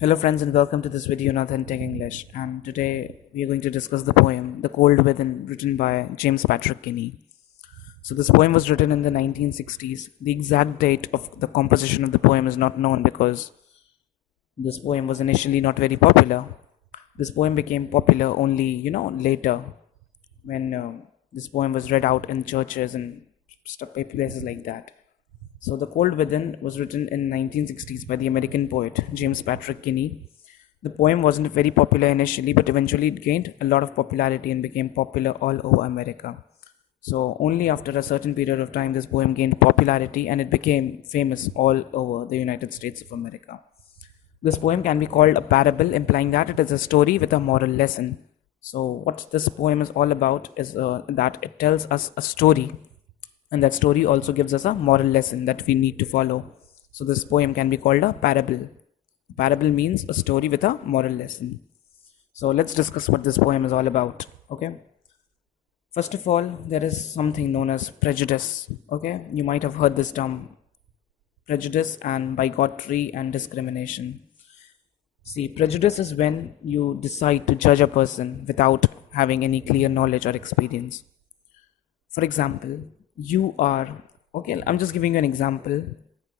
Hello friends and welcome to this video on Authentic English, and today we are going to discuss the poem The Cold Within, written by James Patrick Kinney. So this poem was written in the 1960s. The exact date of the composition of the poem is not known because this poem was initially not very popular. This poem became popular only, later when this poem was read out in churches and stuff, places like that. So The Cold Within was written in 1960s by the American poet James Patrick Kinney. The poem wasn't very popular initially, but eventually it gained a lot of popularity and became popular all over America. So only after a certain period of time this poem gained popularity and it became famous all over the United States of America. This poem can be called a parable, implying that it is a story with a moral lesson. So what this poem is all about is that it tells us a story, and that story also gives us a moral lesson that we need to follow. So this poem can be called a parable. Parable means a story with a moral lesson. So let's discuss what this poem is all about. Okay. First of all, there is something known as prejudice. Okay, you might have heard this term, prejudice and bigotry and discrimination. See, prejudice is when you decide to judge a person without having any clear knowledge or experience. For example, I'm just giving you an example.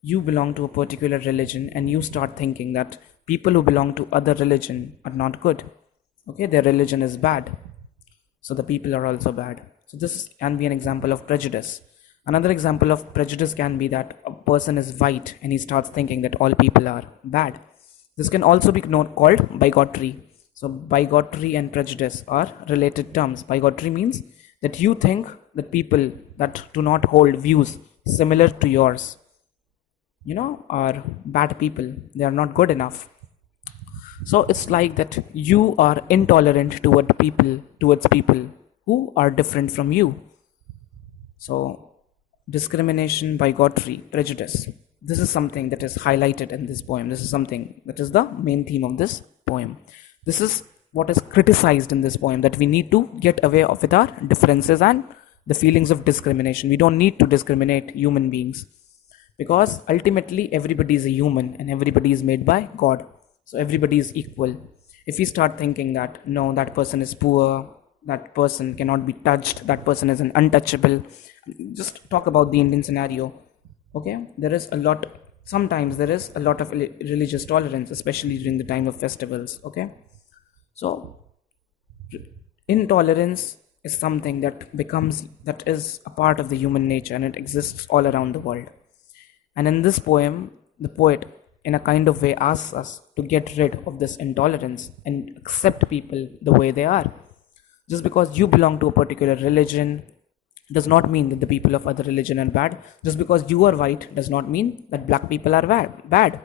You belong to a particular religion and you start thinking that people who belong to other religion are not good. Okay, their religion is bad, so the people are also bad. So this can be an example of prejudice. Another example of prejudice can be that a person is white and he starts thinking that all people are bad. This can also be called bigotry. So bigotry and prejudice are related terms. Bigotry means that you think that people that do not hold views similar to yours, are bad people. They are not good enough. So it's like that you are intolerant towards people who are different from you. So discrimination, bigotry, prejudice. This is something that is highlighted in this poem. This is something that is the main theme of this poem. This is what is criticized in this poem, that we need to get away with our differences and the feelings of discrimination. We don't need to discriminate human beings because ultimately everybody is a human and everybody is made by God. So everybody is equal. If we start thinking that no, that person is poor, that person cannot be touched, that person is an untouchable, just talk about the Indian scenario. Okay, sometimes there is a lot of religious tolerance, especially during the time of festivals. Okay, so intolerance is something that is a part of the human nature and it exists all around the world. And in this poem, the poet in a kind of way asks us to get rid of this intolerance and accept people the way they are. Just because you belong to a particular religion does not mean that the people of other religion are bad. Just because you are white does not mean that black people are bad.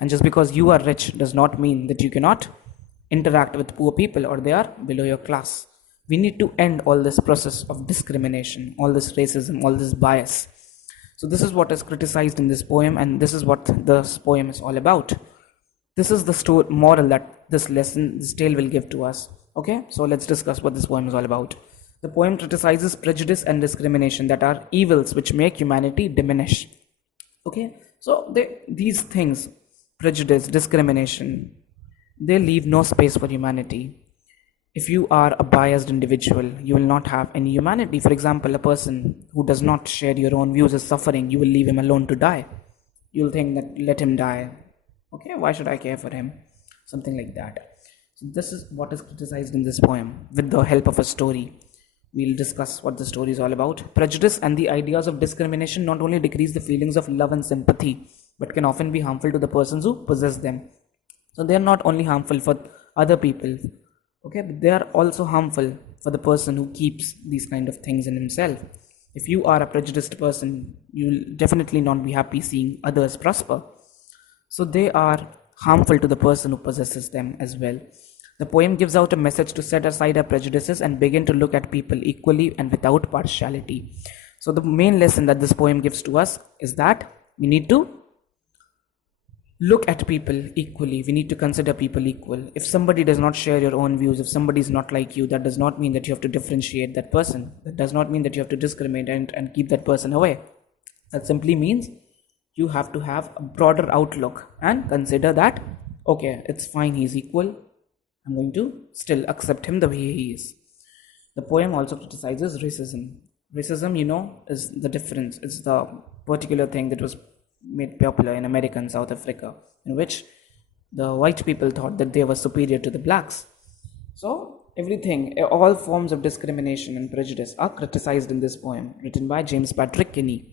And just because you are rich does not mean that you cannot interact with poor people or they are below your class. We need to end all this process of discrimination, all this racism, all this bias. So this is what is criticized in this poem, and this is what this poem is all about. This is the moral that this tale will give to us. Okay, so let's discuss what this poem is all about. The poem criticizes prejudice and discrimination, that are evils which make humanity diminish. Okay, so these things, prejudice, discrimination, they leave no space for humanity. If you are a biased individual, you will not have any humanity. For example, a person who does not share your own views is suffering, you will leave him alone to die. You'll think that let him die. Okay, why should I care for him? Something like that. So this is what is criticized in this poem with the help of a story. We'll discuss what the story is all about. Prejudice and the ideas of discrimination not only decrease the feelings of love and sympathy, but can often be harmful to the persons who possess them. So they are not only harmful for other people, okay, but they are also harmful for the person who keeps these kind of things in himself. If you are a prejudiced person, you'll definitely not be happy seeing others prosper. So they are harmful to the person who possesses them as well. The poem gives out a message to set aside our prejudices and begin to look at people equally and without partiality. So the main lesson that this poem gives to us is that we need to look at people equally. We need to consider people equal. If somebody does not share your own views, if somebody is not like you, that does not mean that you have to differentiate that person. That does not mean that you have to discriminate and keep that person away. That simply means you have to have a broader outlook and consider that Okay, it's fine, he's equal. I'm going to still accept him the way he is. The poem also criticizes racism. Racism, is the difference. It's the particular thing that was made popular in America and South Africa, in which the white people thought that they were superior to the blacks. So, everything, all forms of discrimination and prejudice are criticized in this poem, written by James Patrick Kinney.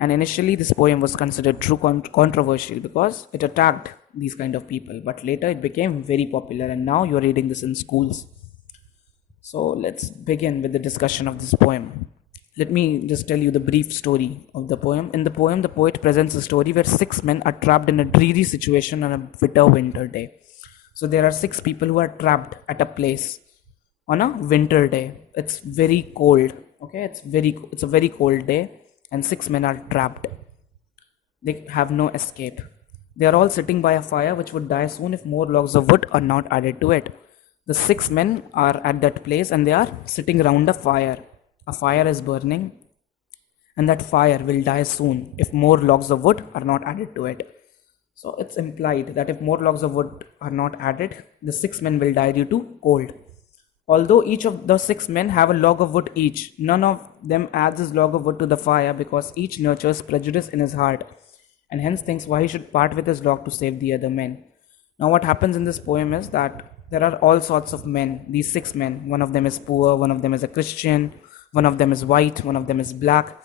And initially, this poem was considered true controversial because it attacked these kind of people. But later, it became very popular, and now you're reading this in schools. So let's begin with the discussion of this poem. Let me just tell you the brief story of the poem. In the poem, the poet presents a story where 6 men are trapped in a dreary situation on a bitter winter day. So there are 6 people who are trapped at a place on a winter day. It's very cold. Okay, it's a very cold day, and 6 men are trapped. They have no escape. They are all sitting by a fire which would die soon if more logs of wood are not added to it. The 6 men are at that place and they are sitting around a fire. A fire is burning, and that fire will die soon if more logs of wood are not added to it. So it's implied that if more logs of wood are not added, the 6 men will die due to cold. Although each of the 6 men have a log of wood each, none of them adds his log of wood to the fire because each nurtures prejudice in his heart and hence thinks why he should part with his log to save the other men. Now what happens in this poem is that there are all sorts of men, these 6 men. One of them is poor, one of them is a Christian, one of them is white, one of them is black.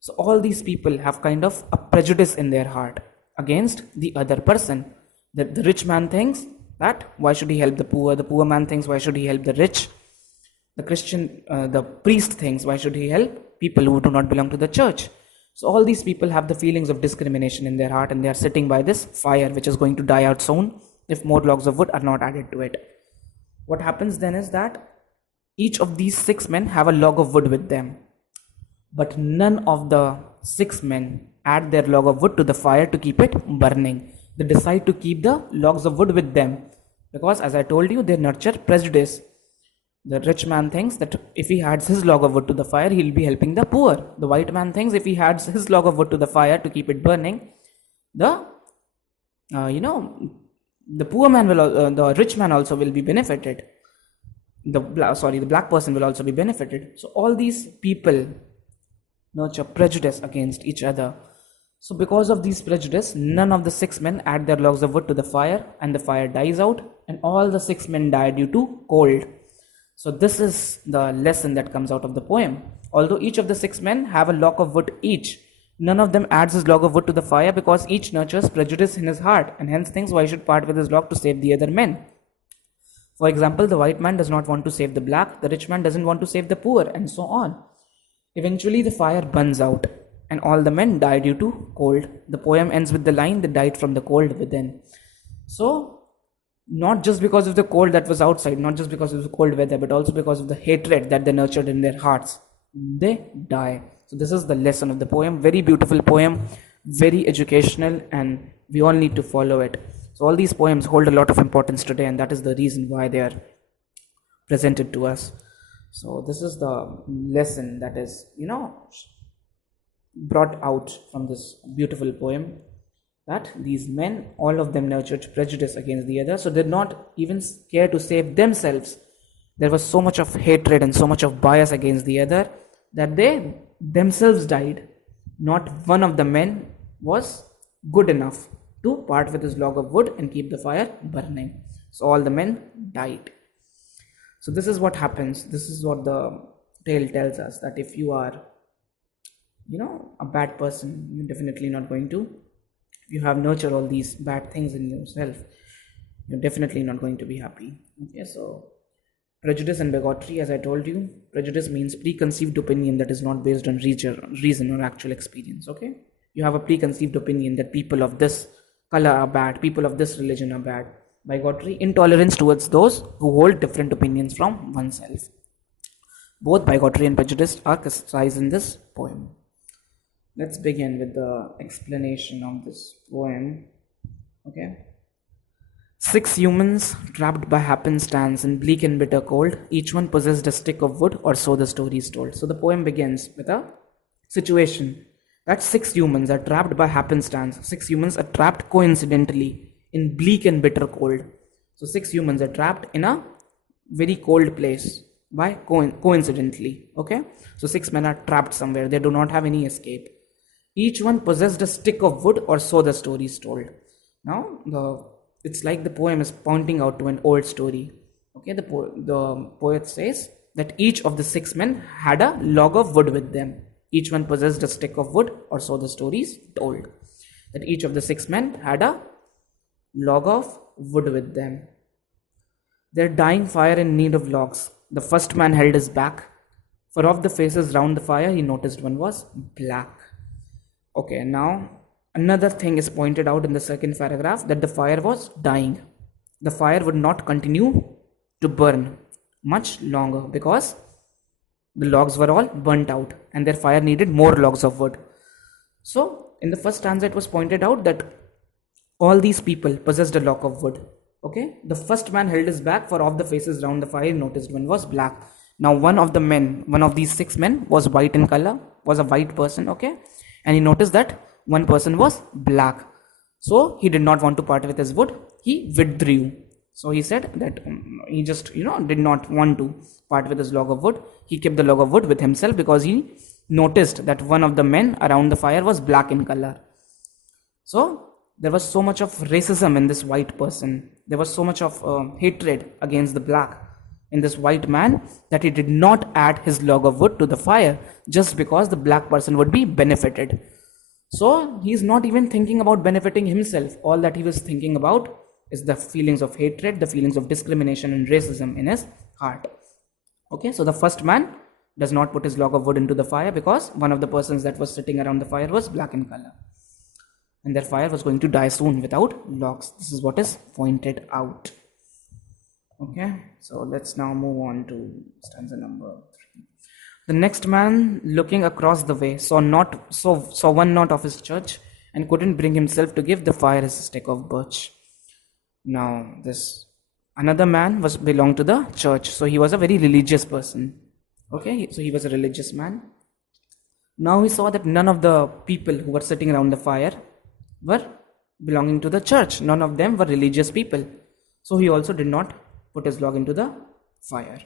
So all these people have kind of a prejudice in their heart against the other person. The rich man thinks that why should he help the poor man thinks why should he help the rich, the priest thinks why should he help people who do not belong to the church. So all these people have the feelings of discrimination in their heart, and they are sitting by this fire which is going to die out soon if more logs of wood are not added to it. What happens then is that each of these 6 men have a log of wood with them, but none of the 6 men add their log of wood to the fire to keep it burning. They decide to keep the logs of wood with them because, as I told you, they nurture prejudice. The rich man thinks that if he adds his log of wood to the fire, he'll be helping the poor. The white man thinks if he adds his log of wood to the fire to keep it burning, the poor man will, the rich man also will be benefited. The black person will also be benefited. So all these people nurture prejudice against each other. So because of these prejudice, none of the 6 men add their logs of wood to the fire, and the fire dies out, and all the 6 men die due to cold. So this is the lesson that comes out of the poem. Although each of the 6 men have a log of wood each, none of them adds his log of wood to the fire because each nurtures prejudice in his heart and hence thinks why he should part with his log to save the other men. For example, the white man does not want to save the black, the rich man doesn't want to save the poor, and so on. Eventually the fire burns out and all the men die due to cold. The poem ends with the line, they died from the cold within. So not just because of the cold that was outside, not just because of the cold weather, but also because of the hatred that they nurtured in their hearts, they die. So this is the lesson of the poem. Very beautiful poem, very educational, and we all need to follow it. So all these poems hold a lot of importance today, and that is the reason why they are presented to us. So this is the lesson that is, brought out from this beautiful poem, that these men, all of them nurtured prejudice against the other, so did not even care to save themselves. There was so much of hatred and so much of bias against the other that they themselves died. Not one of the men was good enough to part with his log of wood and keep the fire burning. So all the men died. So this is what happens. This is what the tale tells us, that if you are, a bad person, you're definitely not going to, you have nurtured all these bad things in yourself, you're definitely not going to be happy. Okay, so prejudice and bigotry, as I told you, prejudice means preconceived opinion that is not based on reason or actual experience. Okay, you have a preconceived opinion that people of this color are bad, people of this religion are bad. Bigotry, intolerance towards those who hold different opinions from oneself. Both bigotry and prejudice are criticized in this poem. Let's begin with the explanation of this poem. Okay. 6 humans trapped by happenstance in bleak and bitter cold. Each one possessed a stick of wood, or so the story is told. So the poem begins with a situation that 6 humans are trapped by happenstance. 6 humans are trapped coincidentally in bleak and bitter cold. So 6 humans are trapped in a very cold place by coincidentally. Okay, so 6 men are trapped somewhere. They do not have any escape. Each one possessed a stick of wood, or so the story is told. Now it's like the poem is pointing out to an old story. Okay, the poet says that each of the 6 men had a log of wood with them. Each one possessed a stick of wood, or so the story is told. That each of the 6 men had a log of wood with them. Their dying fire in need of logs. The first man held his back, for of the faces round the fire he noticed one was black. Okay, now another thing is pointed out in the second paragraph, that the fire was dying. The fire would not continue to burn much longer because the logs were all burnt out and their fire needed more logs of wood. So in the first stanza it was pointed out that all these people possessed a log of wood. Okay, the first man held his back, for of the faces round the fire he noticed one was black. Now one of these 6 men was white in color, was a white person. Okay, and he noticed that one person was black. So he did not want to part with his wood. He withdrew. So he said that he just did not want to part with his log of wood. He kept the log of wood with himself because he noticed that one of the men around the fire was black in color. So there was so much of racism in this white person. There was so much of hatred against the black in this white man that he did not add his log of wood to the fire just because the black person would be benefited. So he's not even thinking about benefiting himself. All that he was thinking about is the feelings of hatred, the feelings of discrimination and racism in his heart. Okay, so the first man does not put his log of wood into the fire because one of the persons that was sitting around the fire was black in color. And their fire was going to die soon without logs. This is what is pointed out. Okay, so let's now move on to stanza number 3. The next man, looking across the way, saw one knot of his church, and couldn't bring himself to give the fire his stick of birch. Now, this another man belonged to the church, so he was a very religious person. Okay, so he was a religious man. Now he saw that none of the people who were sitting around the fire were belonging to the church. None of them were religious people. So he also did not put his log into the fire.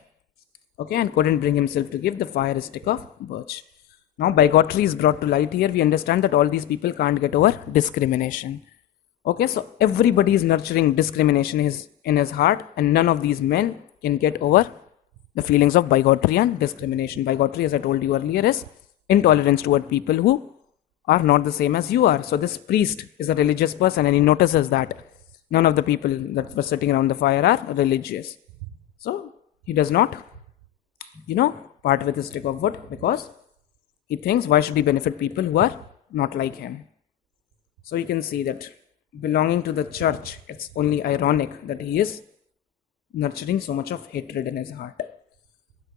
Okay, and couldn't bring himself to give the fire a stick of birch. Now bigotry is brought to light here. We understand that all these people can't get over discrimination. Okay, so everybody is nurturing discrimination in his heart, and none of these men can get over the feelings of bigotry and discrimination. Bigotry, as I told you earlier, is intolerance toward people who are not the same as you are. So this priest is a religious person, and he notices that none of the people that were sitting around the fire are religious. So he does not, part with his stick of wood because he thinks, why should he benefit people who are not like him? So you can see that belonging to the church, it's only ironic that he is nurturing so much of hatred in his heart.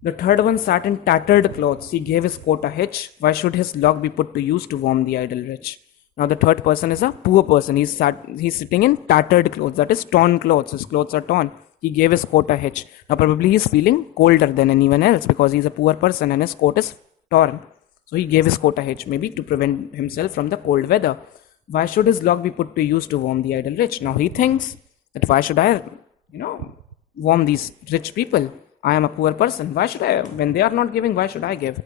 The third one sat in tattered clothes. He gave his coat a hitch. Why should his log be put to use to warm the idle rich? Now the third person is a poor person. He's sitting in tattered clothes, that is torn clothes. His clothes are torn. He gave his coat a hitch. Now probably he's feeling colder than anyone else because he's a poor person and his coat is torn. So he gave his coat a hitch, maybe to prevent himself from the cold weather. Why should his log be put to use to warm the idle rich? Now he thinks that why should I, warm these rich people? I am a poor person. Why should I, when they are not giving, why should I give?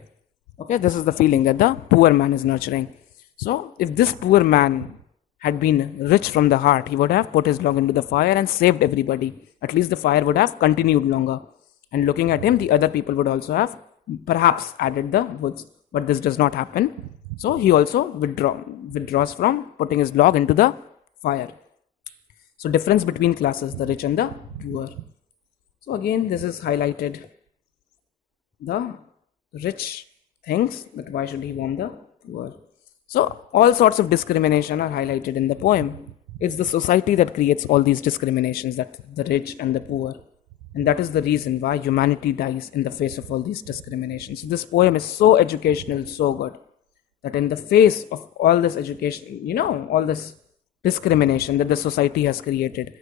Okay, this is the feeling that the poor man is nurturing. So if this poor man had been rich from the heart, he would have put his log into the fire and saved everybody. At least the fire would have continued longer. And looking at him, the other people would also have perhaps added the woods. But this does not happen. So he also withdraws from putting his log into the fire. So difference between classes, the rich and the poor. So again, this is highlighted. The rich thinks that why should he warm the poor? So all sorts of discrimination are highlighted in the poem. It's the society that creates all these discriminations, that the rich and the poor. And that is the reason why humanity dies in the face of all these discriminations. So this poem is so educational, so good, that in the face of all this education, all this discrimination that the society has created,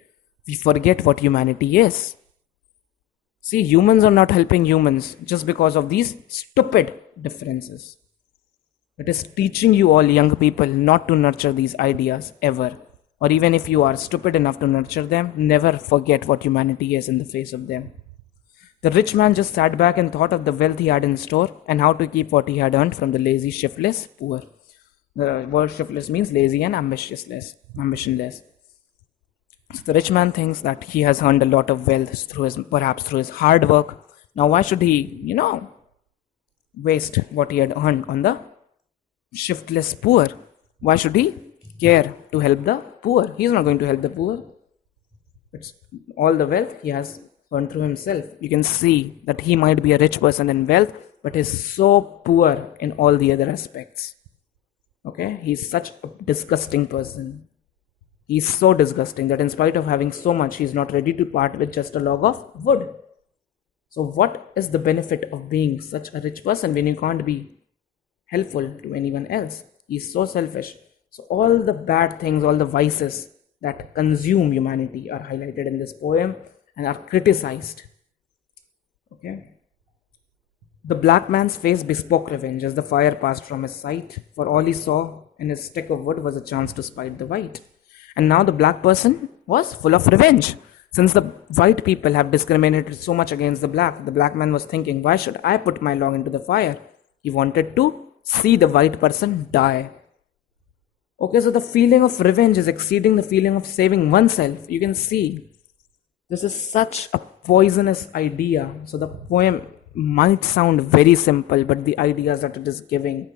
we forget what humanity is. See, humans are not helping humans just because of these stupid differences. It is teaching you all young people not to nurture these ideas ever. or even if you are stupid enough to nurture them, never forget what humanity is in the face of them. The rich man just sat back and thought of the wealth he had in store and how to keep what he had earned from the lazy, shiftless poor. The word shiftless means lazy and ambitionless. So the rich man thinks that he has earned a lot of wealth perhaps through his hard work. Now why should he, waste what he had earned on the shiftless poor? Why should he care to help the poor? He is not going to help the poor. It's all the wealth he has earned through himself. You can see that he might be a rich person in wealth, but is so poor in all the other aspects. Okay, he's such a disgusting person. He's so disgusting that in spite of having so much, he's not ready to part with just a log of wood. So what is the benefit of being such a rich person when you can't be helpful to anyone else? He's so selfish. So all the bad things, all the vices that consume humanity are highlighted in this poem and are criticized. Okay. The black man's face bespoke revenge as the fire passed from his sight, for all he saw in his stick of wood was a chance to spite the white. And now the black person was full of revenge. Since the white people have discriminated so much against the black man was thinking, why should I put my log into the fire? He wanted to see the white person die. Okay, so the feeling of revenge is exceeding the feeling of saving oneself. You can see this is such a poisonous idea. So the poem might sound very simple, but the ideas that it is giving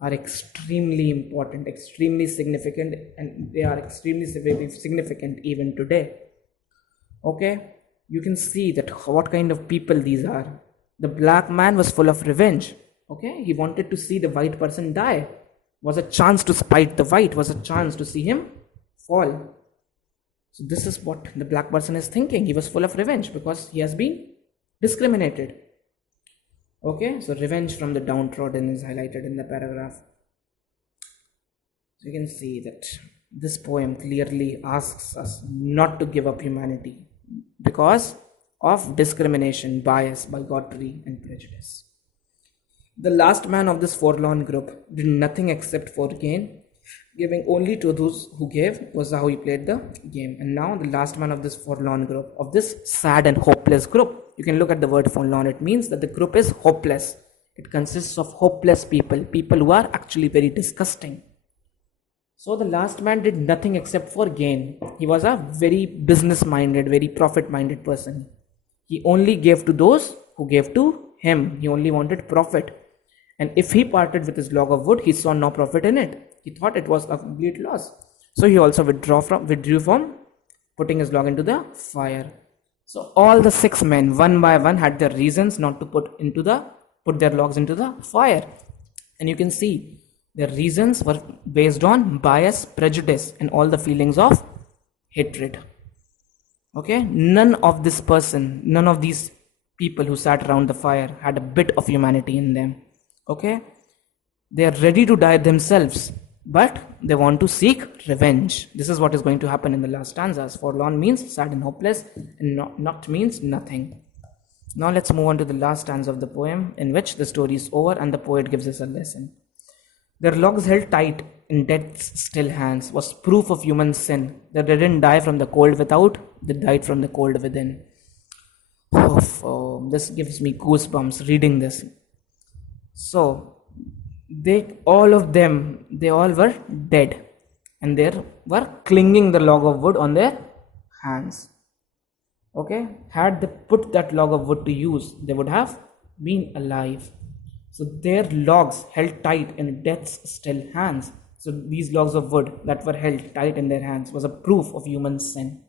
are extremely important, extremely significant, and they are extremely significant even today. Okay, you can see that what kind of people these are. The black man was full of revenge. Okay, he wanted to see the white person die. Was a chance to spite the white, was a chance to see him fall. So this is what the black person is thinking. He was full of revenge because he has been discriminated. Okay, so revenge from the downtrodden is highlighted in the paragraph. So you can see that this poem clearly asks us not to give up humanity because of discrimination, bias, bigotry, and prejudice. The last man of this forlorn group did nothing except for gain, giving only to those who gave was how he played the game. And now the last man of this forlorn group, of this sad and hopeless group, you can look at the word forlorn. It means that the group is hopeless. It consists of hopeless people, people who are actually very disgusting. So the last man did nothing except for gain. He was a very business-minded, very profit-minded person. He only gave to those who gave to him. He only wanted profit. And if he parted with his log of wood, he saw no profit in it. He thought it was a complete loss. So he also withdrew from putting his log into the fire. So all the 6 men, one by one, had their reasons not to put their logs into the fire. And you can see their reasons were based on bias, prejudice, and all the feelings of hatred. Okay, none of these people who sat around the fire had a bit of humanity in them. Okay, they are ready to die themselves, but they want to seek revenge. This is what is going to happen in the last stanzas. Forlorn means sad and hopeless, and not means nothing. Now let's move on to the last stanza of the poem, in which the story is over and the poet gives us a lesson. Their logs held tight in death's still hands was proof of human sin, that they didn't die from the cold without, they died from the cold within. This gives me goosebumps reading this. So they all were dead, and they were clinging the log of wood on their hands. Okay, had they put that log of wood to use, they would have been alive. So their logs held tight in death's still hands. So these logs of wood that were held tight in their hands was a proof of human sin.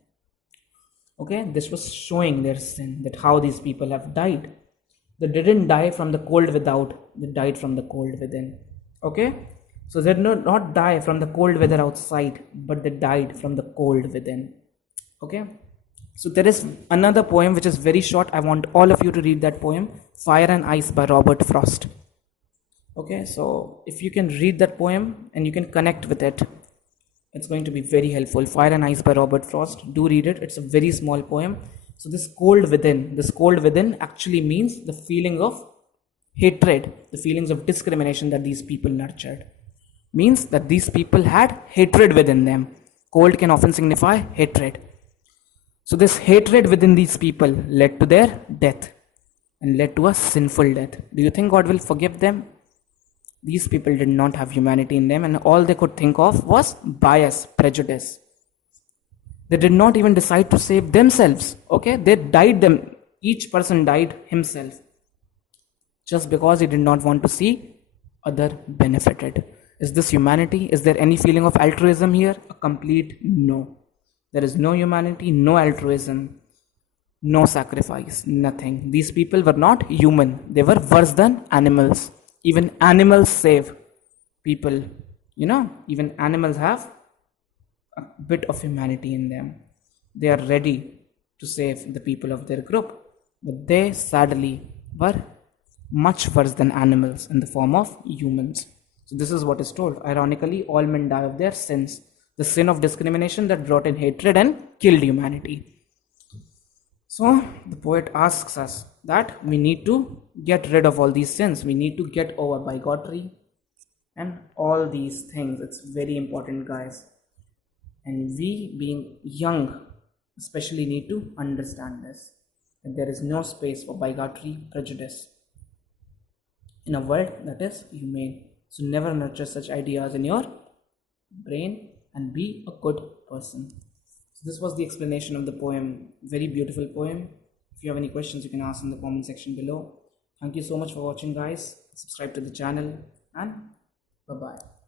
Okay, this was showing their sin, that how these people have died. They didn't die from the cold without, they died from the cold within. Okay, so they did not die from the cold weather outside, but they died from the cold within. Okay, so there is another poem which is very short. I want all of you to read that poem, Fire and Ice by Robert Frost. Okay, so if you can read that poem and you can connect with it, it's going to be very helpful. Fire and Ice by Robert Frost. Do read it. It's a very small poem. So this cold within actually means the feeling of hatred, the feelings of discrimination that these people nurtured. Means that these people had hatred within them. Cold can often signify hatred. So this hatred within these people led to their death and led to a sinful death. Do you think God will forgive them? These people did not have humanity in them, and all they could think of was bias, prejudice. They did not even decide to save themselves. Okay, they died them. Each person died himself just because he did not want to see other benefited. Is this humanity? Is there any feeling of altruism here? A complete no. There is no humanity, no altruism, no sacrifice, nothing. These people were not human. They were worse than animals. Even animals save people. Even animals have a bit of humanity in them. They are ready to save the people of their group. But they sadly were much worse than animals in the form of humans. So this is what is told. Ironically, all men die of their sins. The sin of discrimination that brought in hatred and killed humanity. So the poet asks us that we need to get rid of all these sins. We need to get over bigotry and all these things. It's very important, guys. And we, being young, especially need to understand this. That there is no space for bigotry, prejudice in a world that is humane. So never nurture such ideas in your brain and be a good person. So this was the explanation of the poem. Very beautiful poem. If you have any questions, you can ask in the comment section below. Thank you so much for watching, guys. Subscribe to the channel and bye-bye.